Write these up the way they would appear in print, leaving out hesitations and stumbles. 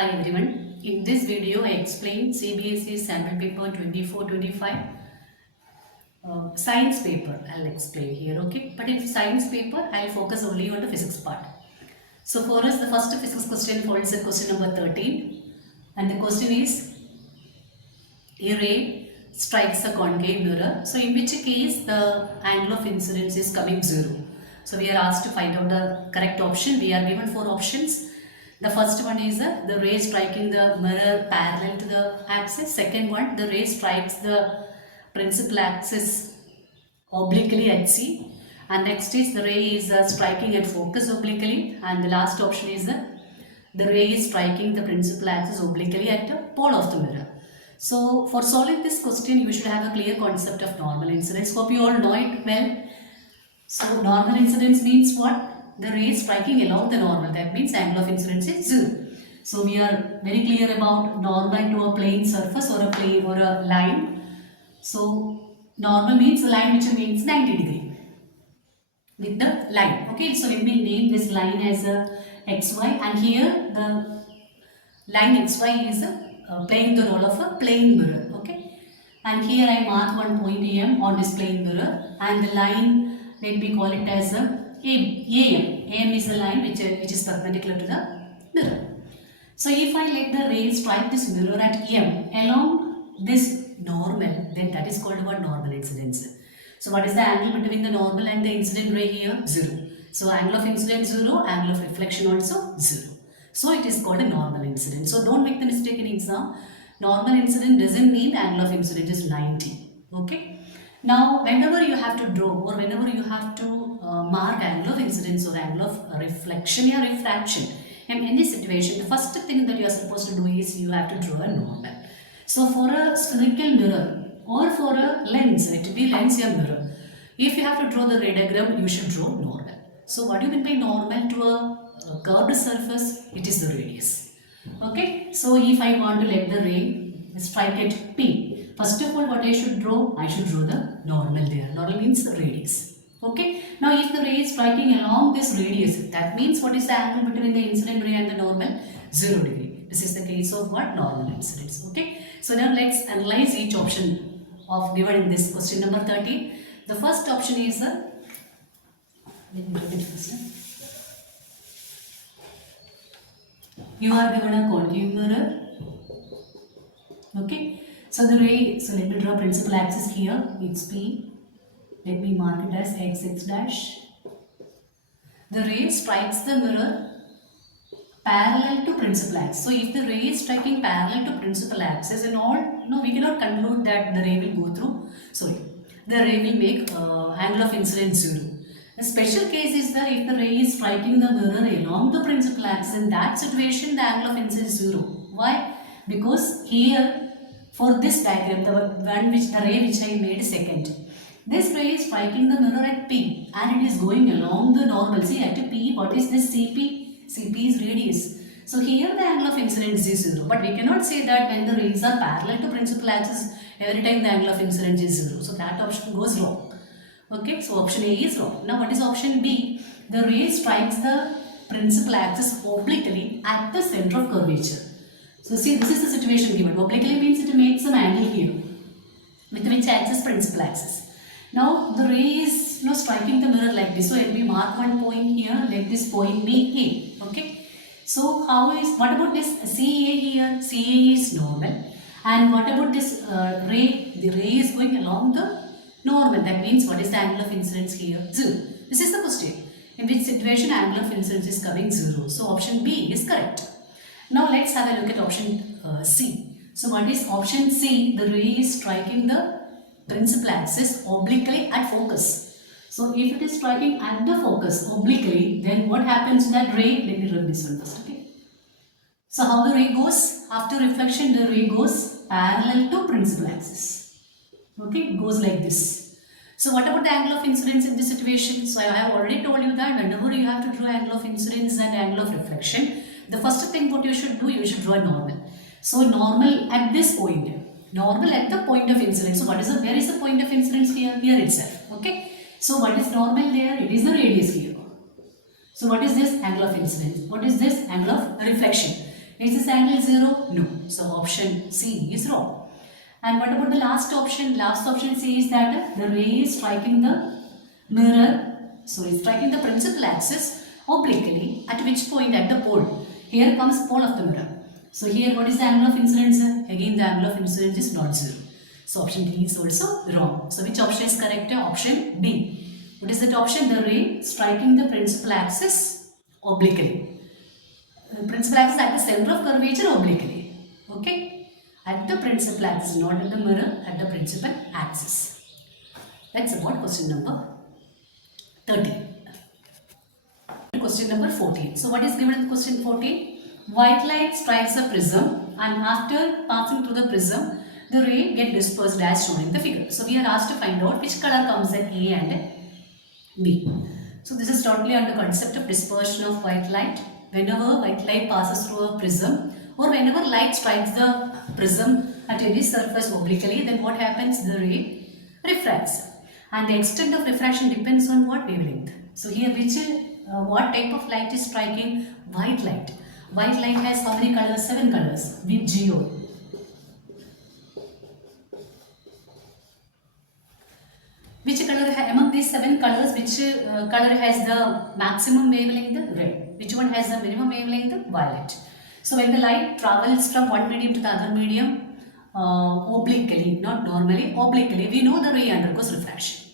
Hi everyone. In this video I explain CBSE sample paper 24-25 science paper. I'll explain here, okay? But in science paper I'll focus only on the physics part. So for us the first physics question falls at question number 13, and the question is a ray strikes a concave mirror. So in which case the angle of incidence is coming 0. So we are asked to find out the correct option. We are given 4 options. The first one is the ray striking the mirror parallel to the axis. Second one, the ray strikes the principal axis obliquely at C. And next is the ray is striking at focus obliquely. And the last option is the ray is striking the principal axis obliquely at the pole of the mirror. So for solving this question, you should have a clear concept of normal incidence. Hope you all know it well. So normal incidence means what? The ray striking along the normal. That means angle of incidence is 0. So we are very clear about normal to a plane surface or a plane or a line. So normal means a line which means 90 degree with the line. Okay, so let me name this line as a xy, and here the line xy is playing the role of a plane mirror. Okay, and here I mark one point M on this plane mirror, and the line, let me call it as a AM. AM is the line which is perpendicular to the mirror. So if I let the ray strike this mirror at M along this normal, then that is called what? Normal incidence. So what is the angle between the normal and the incident ray here? 0. So angle of incidence 0, angle of reflection also 0. So it is called a normal incidence. So don't make the mistake in exam. Normal incidence doesn't mean angle of incidence is 90. Okay. Now, whenever you have to draw or whenever you have to mark angle of incidence or angle of reflection or refraction, in any situation, the first thing that you are supposed to do is you have to draw a normal. So, for a spherical mirror or for a lens, it will be lens or mirror, if you have to draw the ray diagram, you should draw normal. So, what do you mean by normal to a curved surface? It is the radius. Okay, so if I want to let the ray strike at P, first of all, what I should draw? I should draw the normal there. Normal means the radius. Okay. Now, if the ray is striking along this radius, that means what is the angle between the incident ray and the normal? 0 degree. This is the case of what? Normal incidence. Okay. So, now let's analyze each option of given in this question number 13. The first option is let me put it first. You are given a concave mirror. Okay. So the ray, so let me draw principal axis here, it's P. Let me mark it as x dash. The ray strikes the mirror parallel to principal axis. So if the ray is striking parallel to principal axis and all, no, we cannot conclude that the ray will go through, the ray will make angle of incidence 0. A special case is that if the ray is striking the mirror along the principal axis, in that situation the angle of incidence is 0. Why? Because here, for this diagram, the ray which I made second, this ray is striking the mirror at P and it is going along the normal. See, at P, what is this CP? CP is radius. So here the angle of incidence is 0. But we cannot say that when the rays are parallel to principal axis, every time the angle of incidence is 0. So that option goes wrong. Okay, so option A is wrong. Now what is option B? The ray strikes the principal axis obliquely at the center of curvature. So see, this is the situation given. Obliquely means it makes an angle here with which axis? Principal axis. Now the ray is striking the mirror like this. So let me mark one point here. Let this point be A. Okay. So what about this CA here? CA is normal. And what about this ray? The ray is going along the normal. That means what is the angle of incidence here? 0. This is the question. In which situation angle of incidence is coming 0. So option B is correct. Now let's have a look at option C. So what is option C? The ray is striking the principal axis obliquely at focus. So if it is striking at the focus obliquely, then what happens to that ray? Let me rub this one first. Okay. So how the ray goes? After reflection, the ray goes parallel to principal axis. Okay, it goes like this. So what about the angle of incidence in this situation? So I have already told you that whenever you have to draw angle of incidence and angle of reflection, the first thing what you should do, you should draw normal. So normal at this point, normal at the point of incidence. So where is the point of incidence here? Here itself. Okay. So what is normal there? It is the radius here. So what is this? Angle of incidence. What is this? Angle of reflection. Is this angle 0? No. So option C is wrong. And what about the last option? Last option says that the ray is striking the mirror, striking the principal axis obliquely, at which point? At the pole. Here comes pole of the mirror. So here what is the angle of incidence? Again the angle of incidence is not 0. So option D is also wrong. So which option is correct? Option B. What is that option? The ray striking the principal axis obliquely. Principal axis at the center of curvature obliquely. Okay? At the principal axis, not at the mirror, at the principal axis. That's about question number 13. Question number 14. So what is given in question 14? White light strikes a prism, and after passing through the prism, the ray gets dispersed as shown in the figure. So we are asked to find out which color comes at A and B. So this is totally on the concept of dispersion of white light. Whenever white light passes through a prism, or whenever light strikes the prism at any surface obliquely, then what happens? The ray refracts. And the extent of refraction depends on what wavelength. So here what type of light is striking? White light. White light has how many colors? 7 colors with geo. Which color among these 7 colors, which color has the maximum wavelength? Red. Which one has the minimum wavelength? Violet. So when the light travels from one medium to the other medium obliquely, not normally, obliquely, we know the ray undergoes refraction.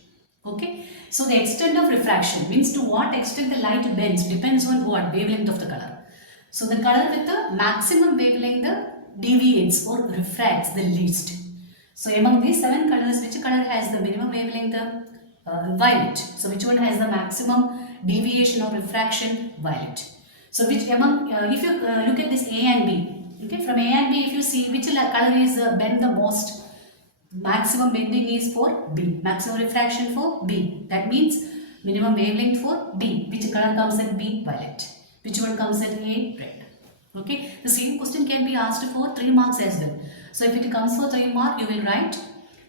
Okay. So the extent of refraction means to what extent the light bends depends on what? Wavelength of the color. So the color with the maximum wavelength deviates or refracts the least. So among these 7 colors, which color has the minimum wavelength? Violet. So which one has the maximum deviation or refraction? Violet. So which among, if you look at this A and B, okay, from A and B, if you see which color is bend the most, maximum bending is for B, maximum refraction for B. That means minimum wavelength for B. Which color comes at B? Violet. Which one comes at A? Red. Okay, the same question can be asked for 3 marks as well. So if it comes for 3 marks, you will write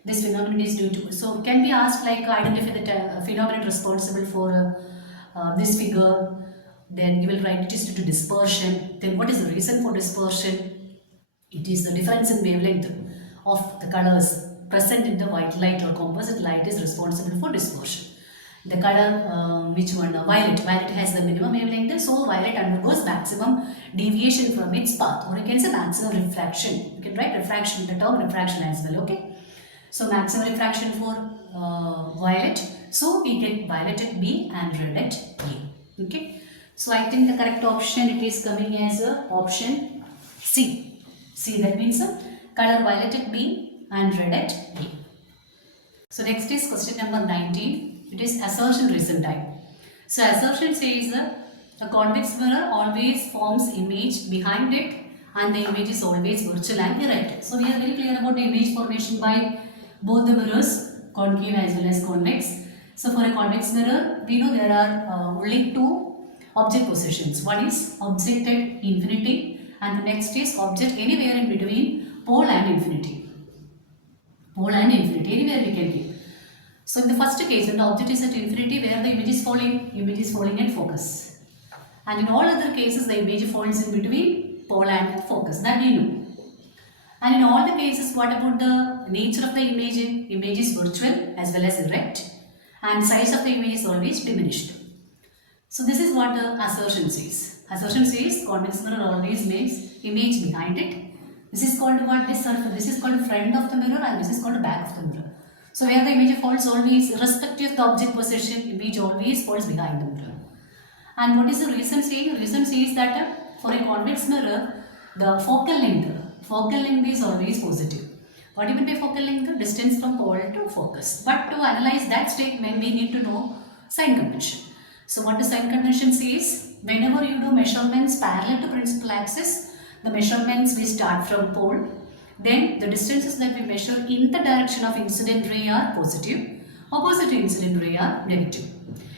this phenomenon is due to. So can be asked like identify the phenomenon responsible for this figure. Then you will write it is due to dispersion. Then what is the reason for dispersion? It is the difference in wavelength of the colors present in the white light or composite light is responsible for dispersion. The color, which one? Violet. Violet has the minimum wavelength, so violet undergoes maximum deviation from its path, or you can say maximum refraction. You can write refraction, the term refraction as well. Okay. So maximum refraction for violet. So we get violet at B and red at A. Okay. So I think the correct option it is coming as option C. C, that means color violet at B and red at A. So next is question number 19. It is assertion reason type. So assertion says the convex mirror always forms image behind it and the image is always virtual and erect. So we are very clear about the image formation by both the mirrors, concave as well as convex. So for a convex mirror, we know there are only 2 object positions. One is object at infinity and the next is object anywhere in between pole and infinity. Pole and infinity, anywhere we can keep. So in the first case, when the object is at infinity, where the image is falling at focus. And in all other cases, the image falls in between pole and focus. That we know. And in all the cases, what about the nature of the image? Image is virtual as well as erect. And size of the image is always diminished. So this is what the assertion says. Assertion says convex mirror always makes image behind it. This is called what? This is called front of the mirror and this is called back of the mirror. So where the image falls always, irrespective of the object position, image always falls behind the mirror. And what is the reason saying? The reason says that for a convex mirror, the focal length is always positive. What do you mean by focal length? Distance from pole to focus. But to analyze that statement, we need to know sign convention. So what the sign convention says? Whenever you do measurements parallel to principal axis, the measurements we start from pole. Then the distances that we measure in the direction of incident ray are positive, opposite to incident ray are negative.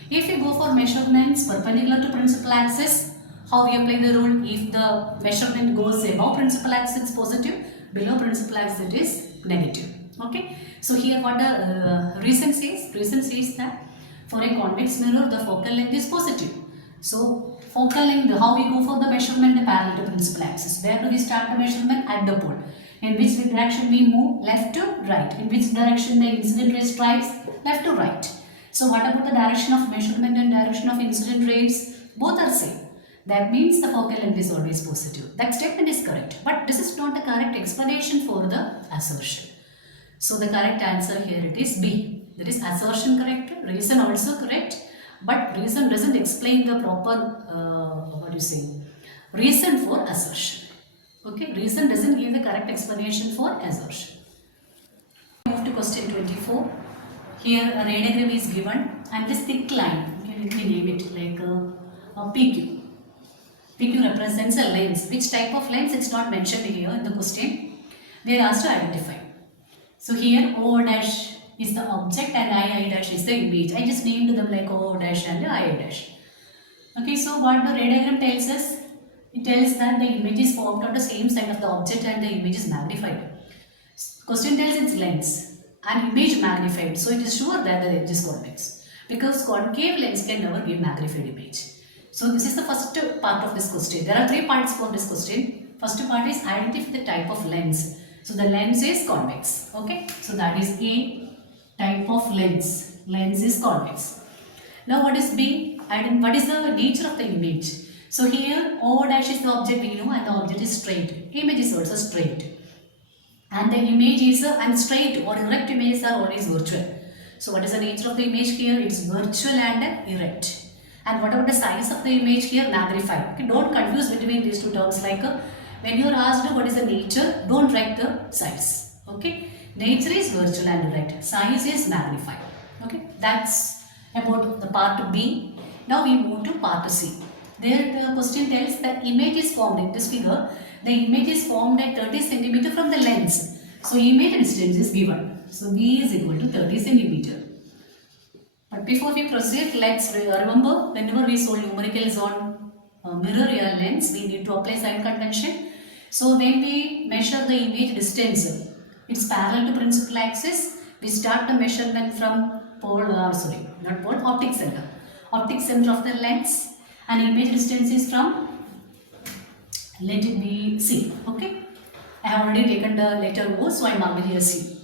If you go for measurements perpendicular to principal axis, how we apply the rule? If the measurement goes above principal axis, it's positive, below principal axis, it is negative. Okay. So here what the reason says? Reason says that for a convex mirror, the focal length is positive. So focal length, how we go for the measurement, the parallel to principal axis. Where do we start the measurement? At the pole. In which direction we move? Left to right. In which direction the incident ray strikes? Left to right. So what about the direction of measurement and direction of incident rays? Both are same. That means the focal length is always positive. That statement is correct. But this is not the correct explanation for the assertion. So the correct answer here it is B. That is assertion correct, reason also correct. But reason doesn't explain the proper, reason for assertion. Okay, reason doesn't give the correct explanation for assertion. Move to question 24. Here a ray diagram is given and this thick line, okay, we can name it like a PQ. PQ represents a lens. Which type of lens? It's not mentioned here in the question. We are asked to identify. So here O dash is the object and I dash is the image. I just named them like O dash and I dash. Okay, so what the ray diagram tells us? It tells that the image is formed on the same side of the object and the image is magnified. Question tells its lens and image magnified. So it is sure that the edge is convex. Because concave lens can never give magnified image. So this is the first part of this question. There are three parts for this question. First part is identify the type of lens. So the lens is convex. Okay. So that is A, type of lens. Lens is convex. Now what is B? What is the nature of the image? So here O dash is the object we know and the object is straight. Image is also straight. And the image is and straight or erect images are always virtual. So what is the nature of the image here? It's virtual and erect. And what about the size of the image here? Magnified. Okay, don't confuse between these two terms. Like when you are asked what is the nature, don't write the size. Okay, nature is virtual and erect. Size is magnified. Okay, that's about the part B. Now we move to part C. There the question tells that image is formed in this figure. The image is formed at 30 cm from the lens. So image distance is given. So B is equal to 30 cm. But before we proceed, let's remember whenever we solve numericals on mirror real lens, we need to apply sign convention. So when we measure the image distance, it's parallel to principal axis. We start the measurement from optic center. Optic center of the lens. And image distance is from, let it be C. Okay. I have already taken the letter O, so I marked here C.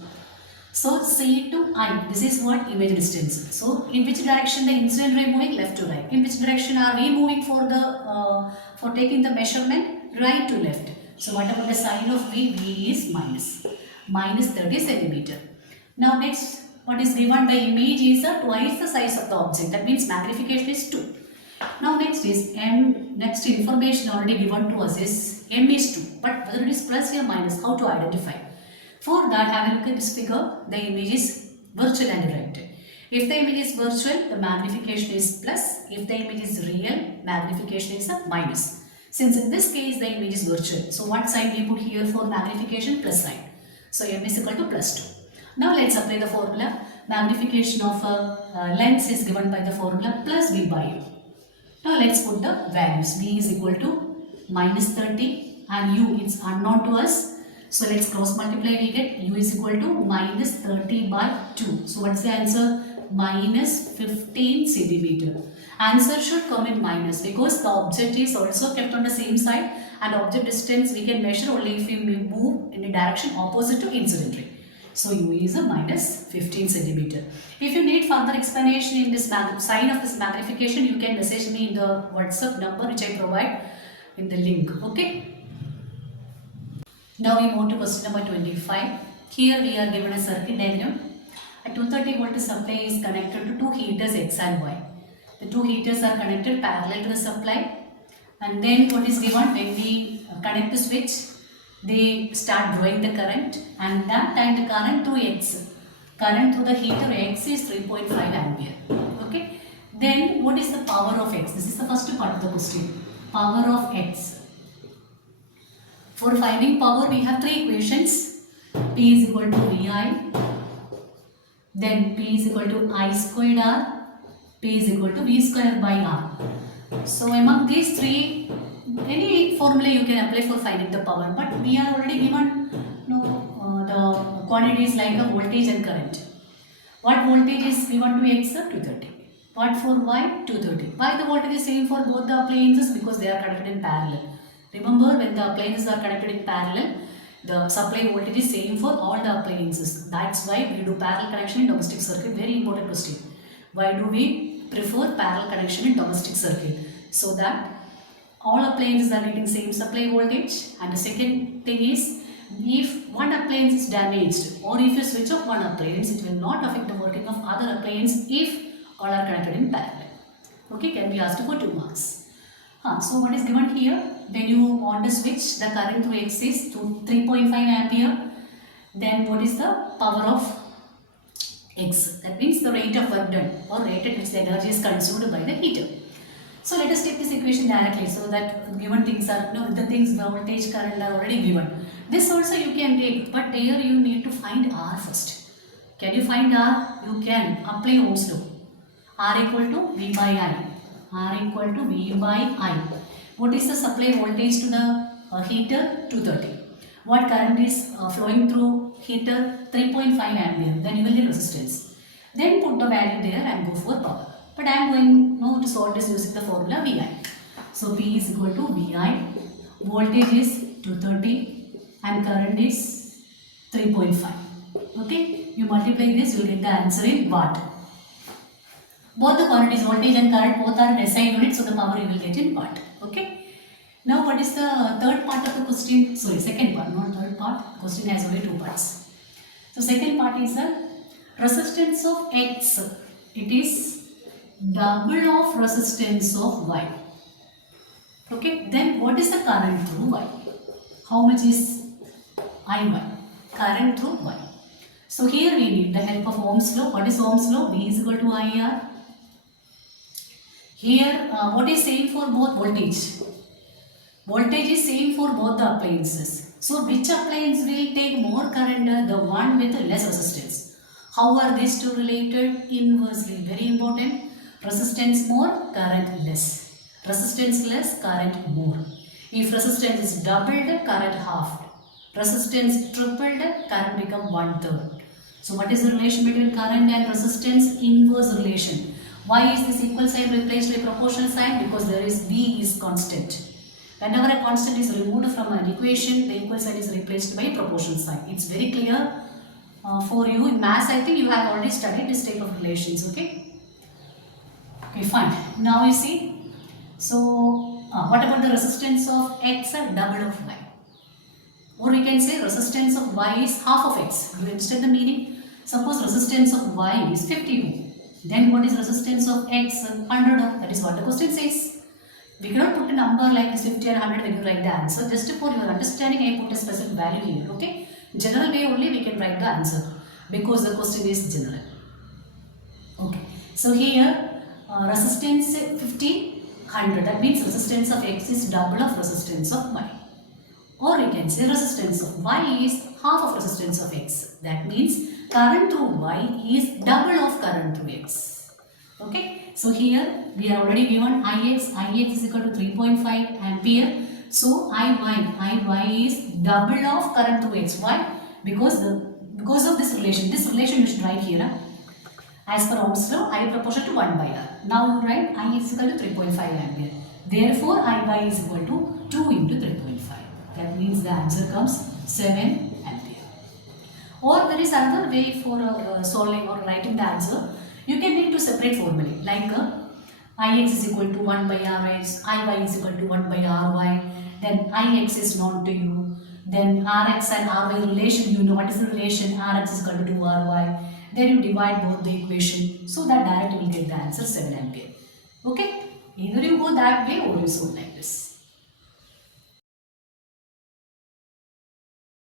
So C to I, this is what image distance. So in which direction the incident ray moving? Left to right. In which direction are we moving for the for taking the measurement? Right to left. So what about the sign of V? V is minus 30 cm. Now next, what is given? The image is twice the size of the object. That means magnification is 2. Now next is M. Next information already given to us is M is 2. But whether it is plus or minus, how to identify? For that, have a look at this figure. The image is virtual and erect. If the image is virtual, the magnification is plus. If the image is real, magnification is a minus. Since in this case the image is virtual, so what sign we put here for magnification? Plus sign. So M is equal to plus 2. Now let's apply the formula. Magnification of a lens is given by the formula plus V by U. Now let's put the values. V is equal to minus 30 and U is unknown to us. So let's cross multiply, we get U is equal to minus 30 by 2. So what's the answer? Minus 15 centimeter. Answer should come in minus because the object is also kept on the same side and object distance we can measure only if we move in a direction opposite to incident ray. So U is a minus 15 centimeter. If you need further explanation in this sign of this magnification, you can message me in the WhatsApp number which I provide in the link. Okay. Now we move to question number 25. Here we are given a circuit diagram. A 230 volt supply is connected to two heaters X and Y. The two heaters are connected parallel to the supply. And then what is given? When we connect the switch, they start drawing the current, and that time the current through X, current through the heater X is 3.5 ampere. Okay. Then what is the power of X? This is the first part of the question. Power of X. For finding power, we have three equations. P is equal to VI, then P is equal to I squared R, P is equal to V squared by R. So among these three, any formula you can apply for finding the power, but we are already given the quantities like a voltage and current. What voltage is given to X? 230. What for Y? 230. Why the voltage is same for both the appliances? Because they are connected in parallel. Remember, when the appliances are connected in parallel, the supply voltage is same for all the appliances. That's why we do parallel connection in domestic circuit. Very important question. Why do we prefer parallel connection in domestic circuit? So that all appliances are getting same supply voltage. And the second thing is, if one appliance is damaged or if you switch off one appliance, it will not affect the working of other appliance if all are connected in parallel. Okay, can be asked for 2 marks. So what is given here? When you want to switch the current through X is to 3.5 ampere, then what is the power of X? That means the rate of work done or rate at which the energy is consumed by the heater. So let us take this equation directly so that given things are, the things, the voltage, current are already given. This also you can take, but here you need to find R first. Can you find R? You can. Apply Ohm's law. R equal to V by I. R equal to V by I. What is the supply voltage to the heater? 230. What current is flowing through heater? 3.5 ampere. Then you will get resistance. Then put the value there and go for power. But I am going to solve this using the formula VI. So P is equal to VI. Voltage is 230 and current is 3.5. Okay. You multiply this, you will get the answer in watt. Both the quantities, voltage and current, both are in SI units, so the power you will get in watt. Okay. Now what is the third part of the question? Sorry, second part, not third part. Question has only 2 parts. So second part is the resistance of X. It is double of resistance of Y. Okay. Then what is the current through Y? How much is IY? Current through Y. So here we need the help of Ohm's law. What is Ohm's law? V is equal to IR. Here, what is same for both voltage? Voltage is same for both the appliances. So, which appliance will take more current? The one with less resistance. How are these two related? Inversely. Very important. Resistance more, current less. Resistance less, current more. If resistance is doubled, current halved. Resistance tripled, current become 1/3. So, what is the relation between current and resistance? Inverse relation. Why is this equal sign replaced by proportional sign? Because there is V is constant. Whenever a constant is removed from an equation, the equal sign is replaced by proportional sign. It's very clear for you. In maths, I think you have already studied this type of relations. Okay. Okay, fine. Now you see. So, what about the resistance of X? Double of Y. Or we can say resistance of Y is half of X. You understand the meaning? Suppose resistance of Y is 50 ohm. Then what is resistance of X? 100 ohm. That is what the question says. We cannot put a number like this 50 and 100 when you write the answer. Just for your understanding, I put a specific value here. Okay? General way only we can write the answer because the question is general. Okay. So here resistance 50, 100. That means resistance of X is double of resistance of Y. Or we can say resistance of Y is half of resistance of X. That means current through Y is double of current through X. Okay. So here we are already given Ix. Ix is equal to 3.5 ampere. So Iy is double of current through X. Why? Because of this relation. This relation you should write here. As per Ohm's law, I proportion to 1 by R. Now you write I is equal to 3.5 ampere. Therefore, Iy is equal to 2 into 3.5. That means the answer comes 7 ampere. Or there is another way for solving or writing the answer. You can make two separate formulae like Ix is equal to 1 by Rs, Iy is equal to 1 by Ry, then Ix is known to you, then Rx and Ry relation, you know what is the relation, Rx is equal to 2Ry, then you divide both the equation, so that directly you will get the answer 7 ampere. Okay, either you go that way or you solve like this.